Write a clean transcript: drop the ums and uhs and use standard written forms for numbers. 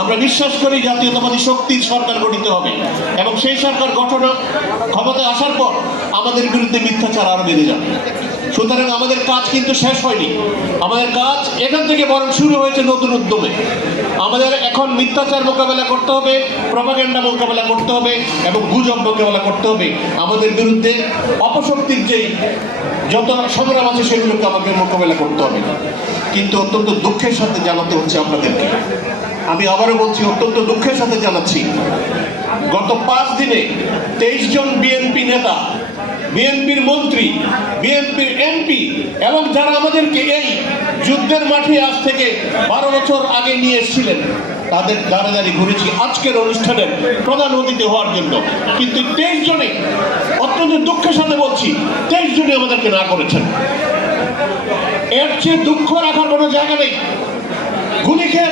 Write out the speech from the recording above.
আমরা বিশ্বাস করি জাতীয়তাবাদী শক্তির সরকার গঠিত হবে এবং সেই সরকার গঠন ক্ষমতায় আসার পর আমাদের বিরুদ্ধে মিথ্যাচার আরো বেড়ে যাবে। সুতরাং আমাদের কাজ কিন্তু শেষ হয়নি, আমাদের কাজ এখান থেকে বরং শুরু হয়েছে নতুন উদ্যমে। আমাদের এখন মিথ্যাচার মোকাবেলা করতে হবে, প্রপাগান্ডা মোকাবেলা করতে হবে এবং গুজব মোকাবেলা করতে হবে। আমাদের বিরুদ্ধে অপশক্তির যে যত সংগ্রাম আছে সেগুলোকে আমাদের মোকাবেলা করতে হবে। কিন্তু অত্যন্ত দুঃখের সাথে জানাতে হচ্ছে আপনাদেরকে, আমি আবারও বলছি, অত্যন্ত দুঃখের সাথে জানাচ্ছি, গত 5 দিনে 23 জন বিএনপি নেতা, বিএনপির মন্ত্রী, বিএনপির এমপি এবং যারা আমাদেরকে এই যুদ্ধের মাঠে আজ থেকে 12 বছর আগে নিয়ে এসেছিলেন, তাদের দাঁড়ে দাঁড়িয়ে ঘুরেছি আজকের অনুষ্ঠানের প্রধান অতিথি হওয়ার জন্য। কিন্তু 23 জনে, অত্যন্ত দুঃখের সাথে বলছি, 23 জনে আমাদেরকে না করেছেন। এর চেয়ে দুঃখ রাখার কোনো জায়গা নেই। গুলি খেয়ে